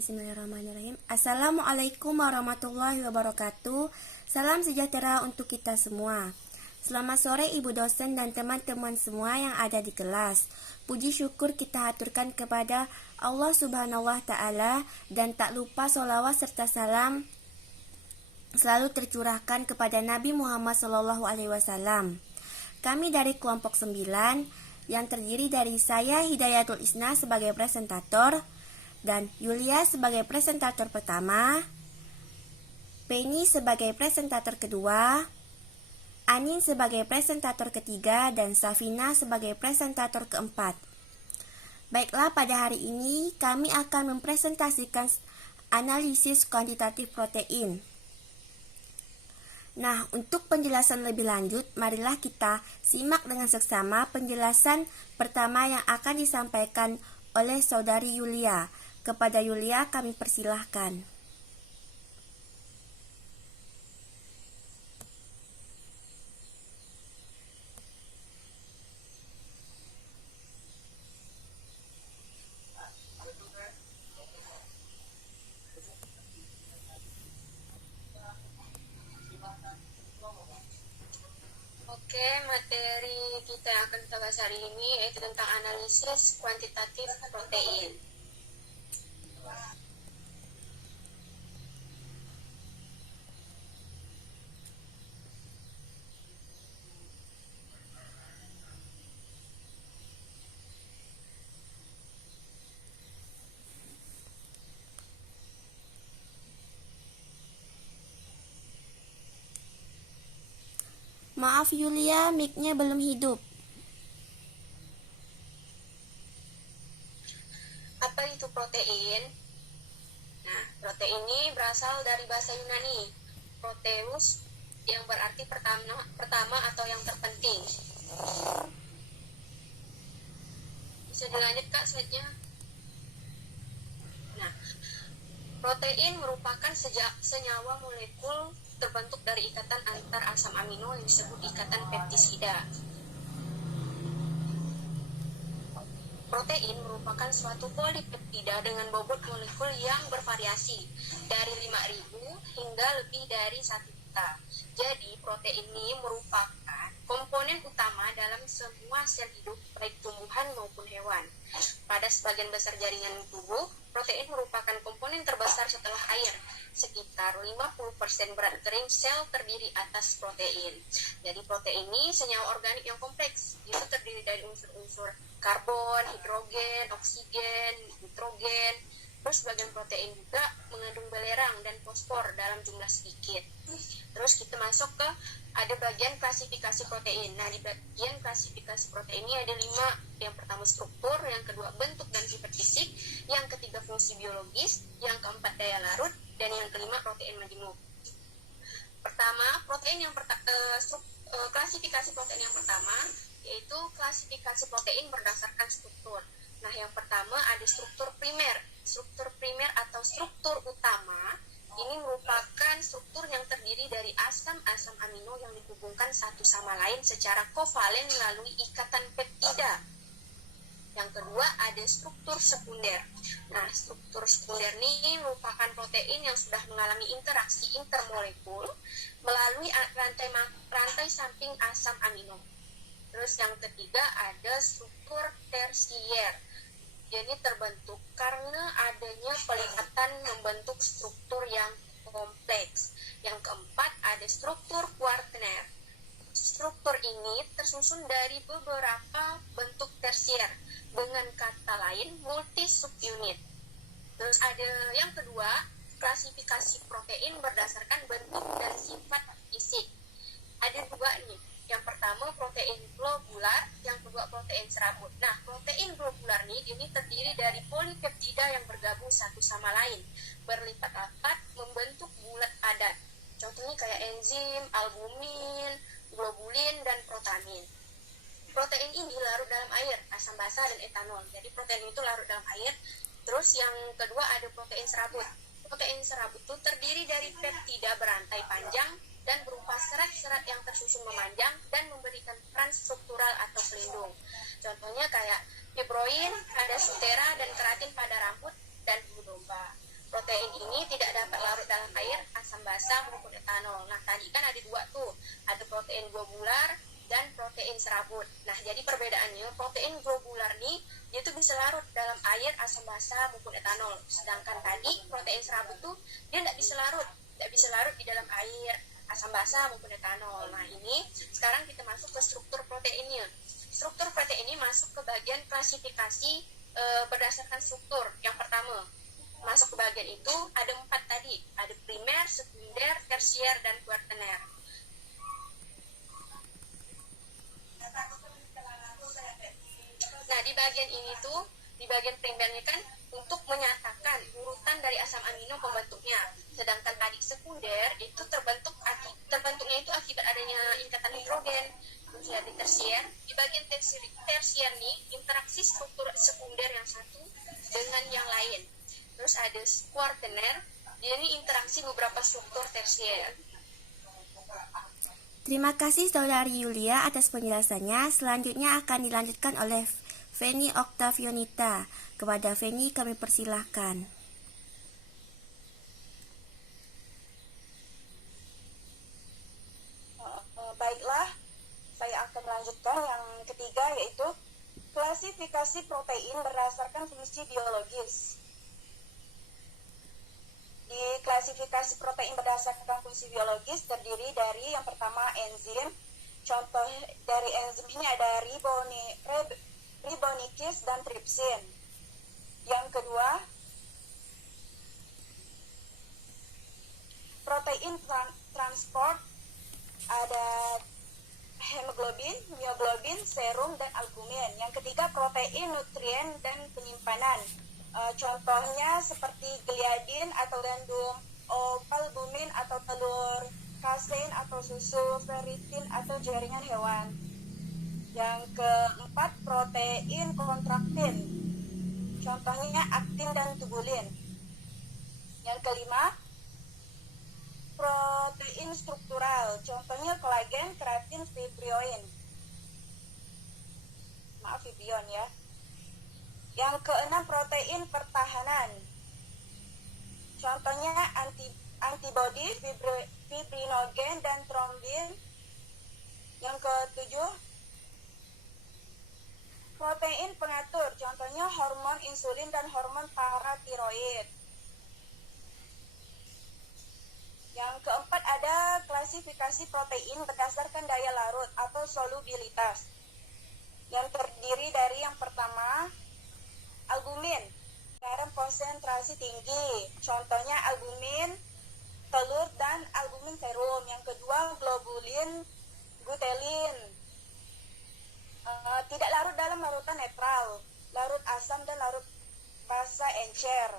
Bismillahirrahmanirrahim. Assalamualaikum warahmatullahi wabarakatuh. Salam sejahtera untuk kita semua. Selamat sore Ibu dosen dan teman-teman semua yang ada di kelas. Puji syukur kita haturkan kepada Allah Subhanahu wa Ta'ala, dan tak lupa sholawat serta salam selalu tercurahkan kepada Nabi Muhammad SAW. Kami dari kelompok 9 yang terdiri dari saya Hidayatul Isna sebagai presentator, dan Yulia sebagai presentator pertama, Penny sebagai presentator kedua, Anin sebagai presentator ketiga, dan Safina sebagai presentator keempat. Baiklah, pada hari ini kami akan mempresentasikan analisis kuantitatif protein. Nah, untuk penjelasan lebih lanjut, marilah kita simak dengan seksama penjelasan pertama yang akan disampaikan oleh saudari Yulia. Kepada Yulia kami persilahkan. Oke, materi kita yang akan kita bahas hari ini yaitu tentang analisis kuantitatif protein. Maaf Yulia, mic-nya belum hidup. Apa itu protein? Nah, protein ini berasal dari bahasa Yunani, proteus, yang berarti pertama atau yang terpenting. Bisa dilanjut Kak slide-nya? Nah, protein merupakan senyawa molekul terbentuk dari ikatan antar asam amino yang disebut ikatan peptisida. Protein merupakan suatu polipeptida dengan bobot molekul yang bervariasi dari 5.000 hingga lebih dari 1 juta. Jadi, protein ini merupakan komponen utama dalam semua sel hidup, baik tumbuhan maupun hewan. Pada sebagian besar jaringan tubuh, protein merupakan komponen terbesar setelah air. Sekitar 50% berat kering sel terdiri atas protein. Jadi protein ini senyawa organik yang kompleks. Itu terdiri dari unsur-unsur karbon, hidrogen, oksigen, nitrogen. Terus bagian protein juga mengandung belerang dan fosfor dalam jumlah sedikit. Terus kita masuk ke ada bagian klasifikasi protein. Nah, di bagian klasifikasi protein ini ada 5. Yang pertama struktur, yang kedua bentuk dan sifat fisik, yang ketiga fungsi biologis, yang keempat daya larut, dan yang kelima protein majemuk. Pertama, klasifikasi protein yang pertama yaitu klasifikasi protein berdasarkan struktur. Nah, yang pertama ada struktur primer. Struktur primer atau struktur utama ini merupakan struktur yang terdiri dari asam-asam amino yang dihubungkan satu sama lain secara kovalen melalui ikatan peptida. Yang kedua ada struktur sekunder. Nah, struktur sekunder ini merupakan protein yang sudah mengalami interaksi intermolekul melalui rantai samping asam amino. Terus yang ketiga ada struktur tersier. Jadi terbentuk karena adanya pelipatan membentuk struktur yang kompleks. Yang keempat ada struktur kuartener. Struktur ini tersusun dari beberapa bentuk tersier, dengan kata lain multi subunit. Terus ada yang kedua, klasifikasi protein berdasarkan bentuk dan sifat fisik. Ada 2 nih. Yang pertama protein globular, yang kedua protein serabut. Nah, protein globular ini terdiri dari polipeptida yang bergabung satu sama lain, berlipat-lipat membentuk bulat padat. Contohnya kayak enzim, albumin, globulin, dan protamin. Protein ini larut dalam air, asam basa dan etanol. Jadi protein itu larut dalam air. Terus yang kedua ada protein serabut. Protein serabut itu terdiri dari peptida berantai panjang dan berupa serat-serat yang tersusun memanjang dan memberikan peran struktural atau pelindung. Contohnya kayak fibroin, ada sutera dan keratin pada rambut dan bulu domba. basa maupun etanol. Nah, tadi kan ada dua tuh, ada protein globular dan protein serabut. Nah, jadi perbedaannya protein globular nih dia tuh bisa larut dalam air, asam basa maupun etanol. Sedangkan tadi protein serabut tuh dia tidak bisa larut di dalam air, asam basa maupun etanol. Nah, ini sekarang kita masuk ke struktur proteinnya. Struktur protein ini masuk ke bagian klasifikasi berdasarkan struktur. Yang pertama, masuk ke bagian itu ada 4 tadi, ada primer, sekunder, tersier, dan kuartener. Nah, di bagian ini tuh, di bagian primernya kan untuk menyatakan urutan dari asam amino pembentuknya. Sedangkan tadi sekunder itu terbentuknya itu akibat adanya ikatan hidrogen. Kemudian di tersier, di bagian tersier nih, interaksi struktur sekunder yang satu dengan yang lain. Terus ada kuartener, dia ini interaksi beberapa struktur tersier. Terima kasih Saudari Yulia atas penjelasannya. Selanjutnya akan dilanjutkan oleh Feni Oktavionita. Kepada Feni kami persilahkan. Baiklah, saya akan melanjutkan yang ketiga, yaitu klasifikasi protein berdasarkan fungsi biologis. Di klasifikasi protein berdasarkan fungsi biologis terdiri dari yang pertama enzim. Contoh dari enzim ini ada ribonikis dan tripsin. Yang kedua, protein transport, ada hemoglobin, mioglobin, serum, dan albumin. Yang ketiga, protein nutrien dan penyimpanan. Contohnya seperti gliadin atau gandum, opalbumin atau telur, kasein atau susu, ferritin atau jaringan hewan. Yang keempat, protein kontraktin. Contohnya aktin dan tubulin. Yang kelima, protein struktural. Contohnya kolagen, keratin, fibrinogen. Maaf, fibrion ya. Yang keenam, protein pertahanan. Contohnya antibodi, fibrinogen, dan trombin. Yang ketujuh, protein pengatur. Contohnya hormon insulin dan hormon paratiroid. Yang keempat, ada klasifikasi protein berdasarkan daya larut atau solubilitas. Yang terdiri dari yang pertama, albumin, garam konsentrasi tinggi. Contohnya albumin telur dan albumin serum. Yang kedua, globulin, gutelin. Tidak larut dalam larutan netral, larut asam dan larut basa encer.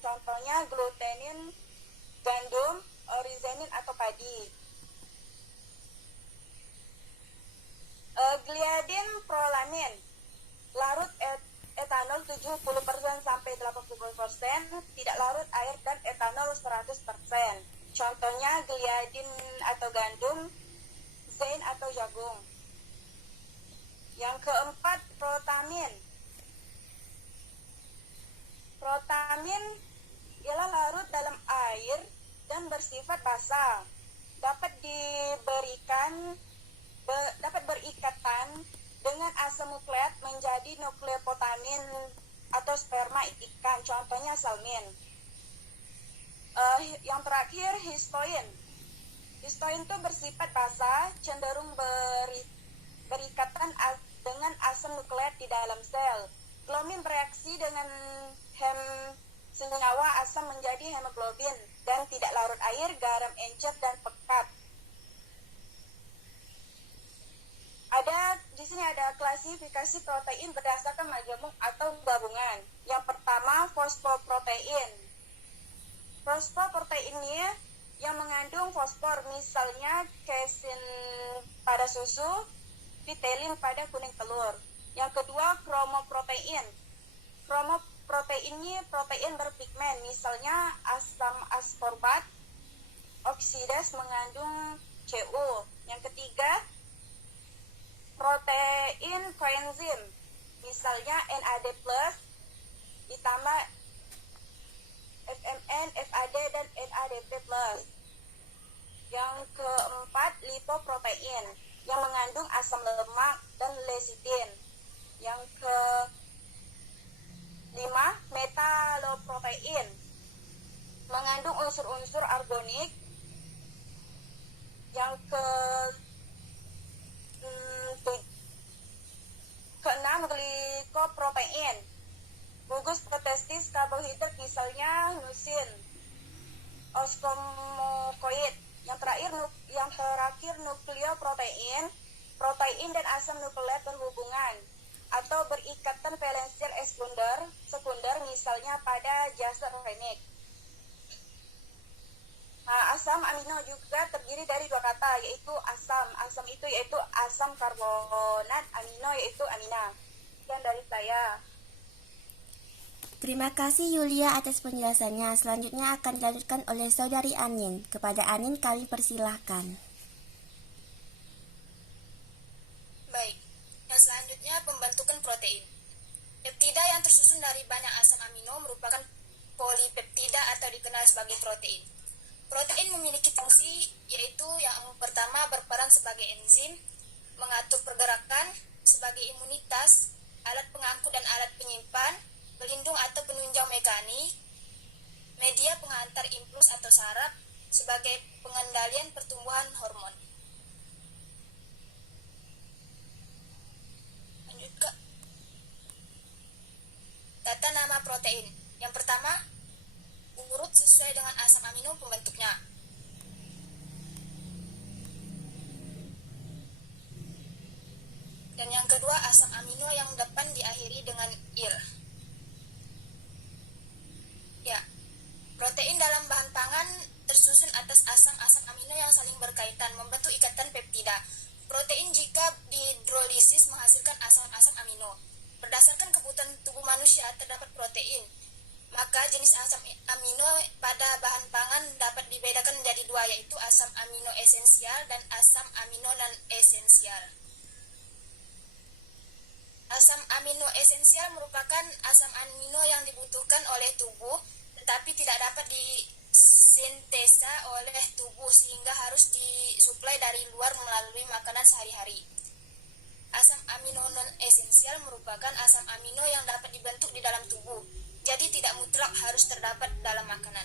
Contohnya glutenin, gandum, orizenin atau padi. Gliadin prolamin, larut etanol 70% sampai 80%, tidak larut air dan etanol 100%. Contohnya gliadin atau gandum, zein atau jagung. Yang keempat, protamin. Protamin ialah larut dalam air dan bersifat basa. Dapat berikatan dengan asam nukleat menjadi nukleopotamin atau sperma ikan. Contohnya salmin. Yang terakhir, histoin. Histoin itu bersifat basa, cenderung berikatan dengan asam nukleat di dalam sel. Glomin bereaksi dengan senyawa asam menjadi hemoglobin dan tidak larut air, garam encer dan pekat. Di sini ada klasifikasi protein berdasarkan majemuk atau gabungan. Yang pertama, fosfoprotein. Fosfoprotein ini yang mengandung fosfor, misalnya casein pada susu, vitelin pada kuning telur. Yang kedua, kromoprotein. Kromoprotein ini protein berpigmen, misalnya asam askorbat, oksidas mengandung Cu. Yang ketiga, protein koenzim, misalnya NAD+, ditambah FMN, FAD, dan NADP+. protein yang mengandung asam lemak dan lecitin. Yang kelima, metaloprotein mengandung unsur-unsur organik. Yang keenam, glikoprotein gugus protesis karbohidrat misalnya leucin, osmokoid. Yang terakhir nukleoprotein, protein dan asam nukleat berhubungan atau berikatan valensial sekunder misalnya pada jasa organik. Nah, asam amino juga terdiri dari dua kata, yaitu asam. Asam itu yaitu asam karbonat, amino yaitu amina. Sekian dari saya. Terima kasih Yulia atas penjelasannya. Selanjutnya akan dilanjutkan oleh Saudari Anin. Kepada Anin kami persilahkan. Baik, yang selanjutnya pembentukan protein. Peptida yang tersusun dari banyak asam amino merupakan polipeptida atau dikenal sebagai protein. Protein memiliki fungsi, yaitu yang pertama berperan sebagai enzim, mengatur pergerakan, sebagai imunitas, alat pengangkut dan alat penyimpan, pelindung atau penunjang mekanik, media penghantar impuls atau saraf, sebagai pengendalian pertumbuhan hormon. Lanjut Kak. Tata nama protein. Yang pertama, urut sesuai dengan asam amino pembentuknya. Dan yang kedua, asam amino yang depan diakhiri dengan ir. Ya, protein dalam bahan pangan tersusun atas asam-asam amino yang saling berkaitan membentuk ikatan peptida. Protein jika dihidrolisis menghasilkan asam-asam amino. Berdasarkan kebutuhan tubuh manusia terdapat protein. Maka jenis asam amino pada bahan pangan dapat dibedakan menjadi dua, yaitu asam amino esensial dan asam amino non-esensial. Asam amino esensial merupakan asam amino yang dibutuhkan oleh tubuh tetapi tidak dapat disintesa oleh tubuh sehingga harus disuplai dari luar melalui makanan sehari-hari. Asam amino non-esensial merupakan asam amino yang dapat dibentuk di dalam tubuh, jadi tidak mutlak harus terdapat dalam makanan.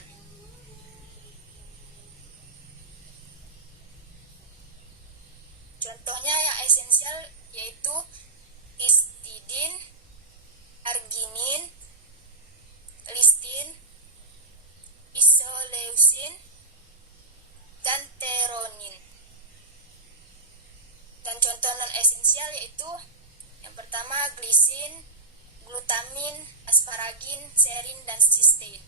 Contohnya yang esensial yaitu histidin, arginin, listin, isoleucin, dan teronin. Dan contoh non-esensial yaitu yang pertama glisin, glutamin, asparagin, serin, dan sistein.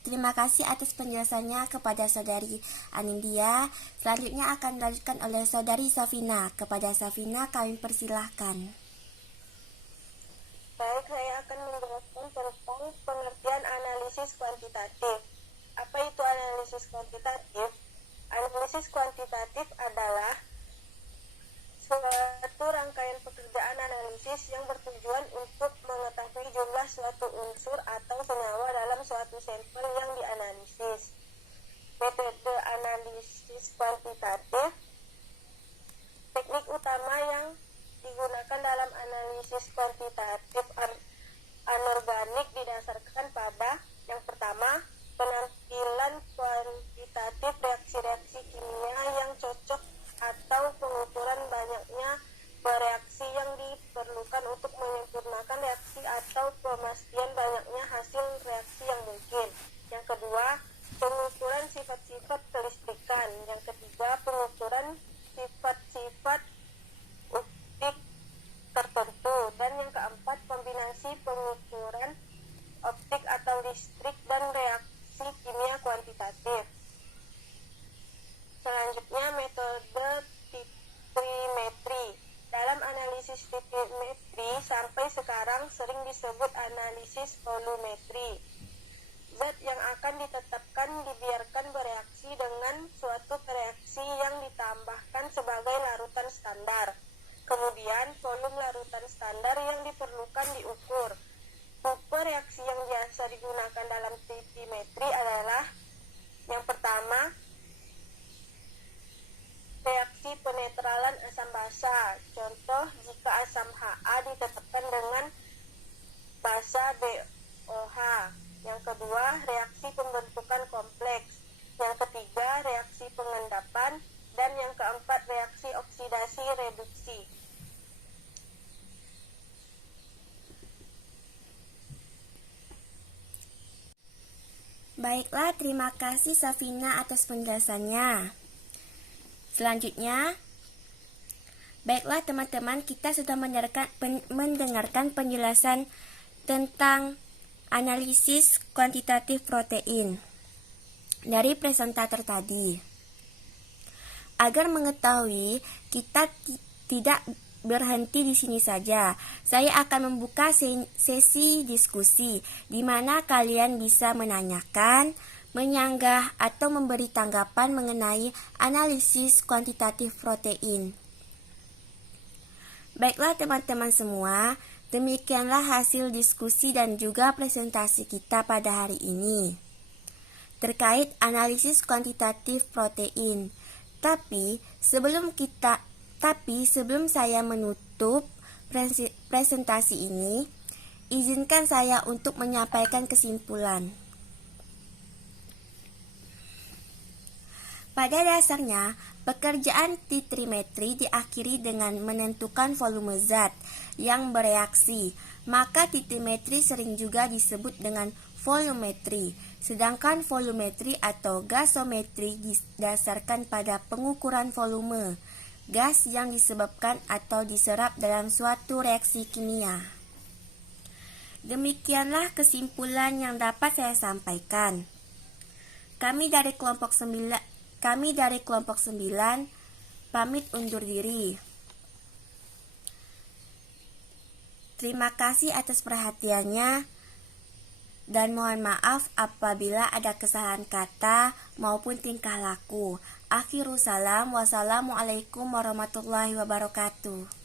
Terima kasih atas penjelasannya kepada Saudari Anindya. Selanjutnya akan dilanjutkan oleh Saudari Safina. Kepada Safina kami persilahkan. Baik, saya akan menjelaskan tentang pengertian analisis kuantitatif. Apa itu analisis kuantitatif? Analisis kuantitatif adalah suatu rangkaian pekerjaan analisis yang bertujuan untuk mengetahui jumlah suatu unsur atau senyawa dalam suatu sampel yang dianalisis. Metode analisis kuantitatif. Teknik utama yang digunakan dalam analisis kuantitatif anorganik didasarkan pada yang pertama, penampilan kuantitatif reaksi-reaksi kimia yang cocok atau pengukuran banyaknya bereaksi yang diperlukan untuk menyempurnakan reaksi atau pemastian banyaknya hasil reaksi yang mungkin. Yang kedua, pengukuran sifat-sifat kelistrikan. Yang ketiga, pengukuran sifat-sifat optik tertentu. Dan yang keempat, kombinasi pengukuran optik atau listrik dan reaksi kimia kuantitatif. Selanjutnya, metode titrimetri. Dalam analisis titrimetri sampai sekarang sering disebut analisis volumetri. Zat yang akan ditetapkan dibiarkan bereaksi dengan suatu reaksi yang ditambahkan sebagai larutan standar. Kemudian volume larutan standar yang diperlukan diukur. Tipe reaksi yang biasa digunakan dalam sitimetri adalah yang pertama, reaksi penetralan asam basa. Contoh, jika asam Ha ditetapkan dengan basa BOH. Yang kedua, reaksi pembentukan kompleks. Yang ketiga, reaksi pengendapan. Dan yang keempat, reaksi oksidasi reduksi. Baiklah, terima kasih Safina atas penjelasannya. Selanjutnya, baiklah teman-teman, kita sudah mendengarkan penjelasan tentang analisis kuantitatif protein dari presentator tadi. Agar mengetahui, kita tidak berhenti di sini saja. Saya akan membuka sesi diskusi di mana kalian bisa menanyakan, menyanggah, atau memberi tanggapan mengenai analisis kuantitatif protein. Baiklah teman-teman semua, demikianlah hasil diskusi dan juga presentasi kita pada hari ini terkait analisis kuantitatif protein. Tapi sebelum saya menutup presentasi ini, izinkan saya untuk menyampaikan kesimpulan. Pada dasarnya, pekerjaan titrimetri diakhiri dengan menentukan volume zat yang bereaksi, maka titrimetri sering juga disebut dengan volumetri, sedangkan volumetri atau gasometri didasarkan pada pengukuran volume gas yang disebabkan atau diserap dalam suatu reaksi kimia. Demikianlah kesimpulan yang dapat saya sampaikan. Kami dari kelompok 9 pamit undur diri. Terima kasih atas perhatiannya dan mohon maaf apabila ada kesalahan kata maupun tingkah laku. Akhirus salam, wassalamualaikum warahmatullahi wabarakatuh.